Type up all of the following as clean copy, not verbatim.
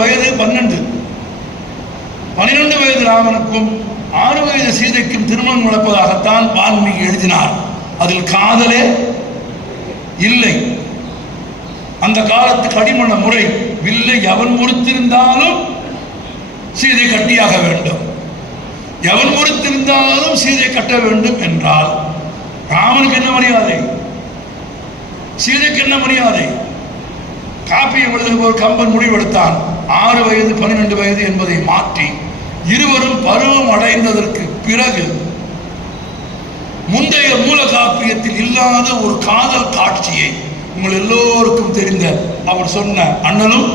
வயது 12. 12 வயது ராமனுக்கும் 6 வயது சீதைக்கும் திருமணம் நடப்பதாகத்தான் வால்மீகி எழுதினார். அதில் காதலே இல்லை. அந்த காலத்து கடிமண முறை, வில்லை எவன் முறித்திருந்தாலும் சீதை கட்டியாக வேண்டும், எவன் முறித்திருந்தாலும் சீதை கட்ட வேண்டும் என்றால் ராமனுக்கு என்ன மரியாதை, சீதைக்கு என்ன மரியாதை? காப்பியை எழுதும்போது கம்பன் முடிவெடுத்தான், 6 வயது 12 வயது என்பதை மாற்றி இருவரும் பருவம் அடைந்ததற்கு பிறகு முந்தைய மூல காப்பியத்தில் இல்லாத ஒரு காதல் காட்சியை உங்கள் எல்லோருக்கும் தெரிந்த அவர் சொன்ன அண்ணனும்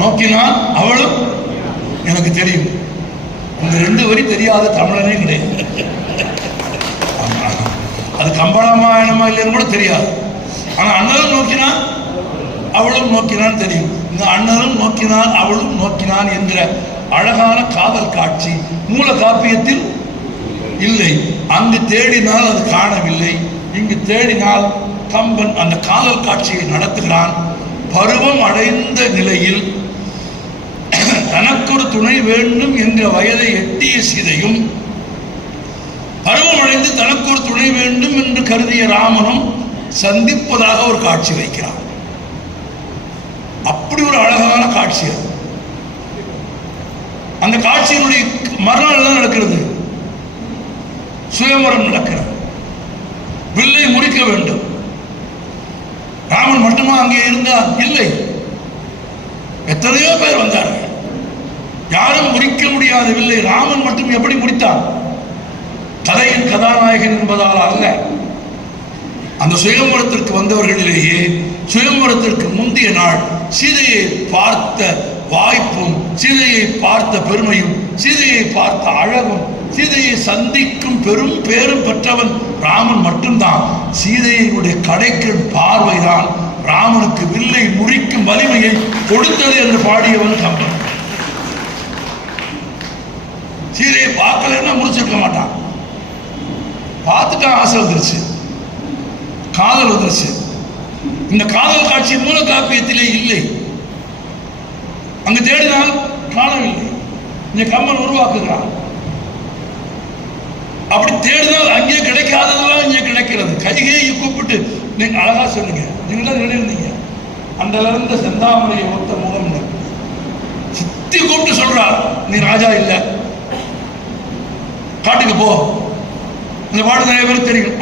நோக்கினான் அவளும் எனக்கு தெரியும். இந்த 2 வரி தெரியாத தமிழனே கிடையாது. அது கம்பராமாயணமா இல்லைன்னு கூட தெரியாது. ஆனா அண்ணனும் நோக்கினான் அவளும் நோக்கினான் தெரியும். இந்த அண்ணனும் நோக்கினான் அவளும் நோக்கினான் என்ற அழகான காதல் காட்சி மூல காப்பியத்தில் இல்லை. அங்கு தேடினால் அது காணவில்லை, இங்கு தேடினால் கம்பன் அந்த காதல் காட்சியை நடத்துகிறான். பருவம் அடைந்த நிலையில் தனக்கு ஒரு துணை வேண்டும் என்ற வயதை எட்டிய சீதையும், பருவம் அடைந்து தனக்கு ஒரு துணை வேண்டும் என்று கருதிய ராமனும் சந்திப்பதாக ஒரு காட்சி வைக்கிறார். அப்படி ஒரு அழகான காட்சி அது. அந்த காட்சியினுடைய மறுநாள் தான் நடக்கிறது, சுயம்பரம் நடக்கிறது. வில்லை முறிக்க வேண்டும். ராமன் மட்டுமா அங்கே இருந்தார்? இல்லை, எத்தனையோ பேர் வந்தார்கள். யாரும் முறிக்க முடியாத வில்லை ராமன் மட்டும் எப்படி முடித்தார்? கதையின் கதாநாயகன் என்பதால் அல்ல, அந்த சுயம்பரத்திற்கு வந்தவர்களிலேயே சுயம்பரத்திற்கு முந்தைய நாள் சீதையை பார்த்த வாய்ப்பும், சீதையை பார்த்த பெருமையும், சீதையை பார்த்த அழகும், சீதையை சந்திக்கும் பெரும் பேரும் பெற்றவன் ராமன் மட்டும்தான். சீதையினுடைய கடைக்கண் பார்வைதான் ராமனுக்கு வில்லை முறிக்கும் வலிமையை கொடுத்தது என்று பாடியவன் கம்பன். சீதையை பார்க்கலன்னா முடிச்சிருக்க மாட்டான். பார்த்துட்டான், ஆசை வந்துருச்சு, காதல் வந்துருச்சு. இந்த காதல் காட்சி மூல காப்பியத்திலே இல்லை. அங்கு தேடினால் காணவில்லை. இந்த கம்பன் உருவாக்குகிறான். அப்படி தேடினால் அங்கே கிடைக்காததெல்லாம் இங்கே கிடைக்கிறது. கைகையை கூப்பிட்டு, நீங்க அழகா சொன்னீங்க, நீங்களாம் இருந்தீங்க, அந்த இருந்த செந்தாமரையை ஒத்த முகம் சுத்தி கூப்பிட்டு சொல்றார், நீ ராஜா இல்ல, காட்டுக்கு போ. இந்த பாட்டு நிறைய பேர் தெரியும்.